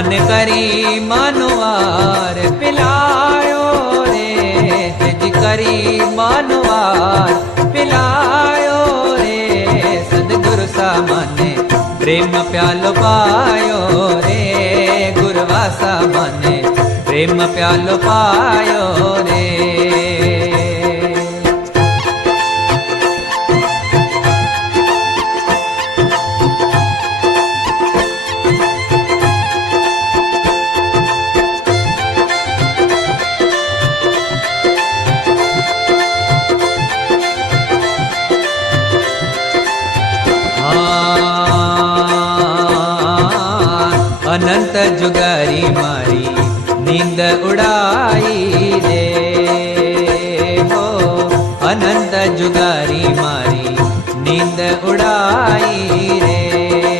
मन करी मनवार पिलायो रे, तेज करी मनवार पिलायो रे। सदगुरु सामने प्रेम प्यालो पायो रे, गुरवासा मने प्रेम प्यालो पायो रे। अनंत जुगारी मारी नींद उड़ाई रे हो, अनंत जुगारी मारी नींद उड़ाई रे।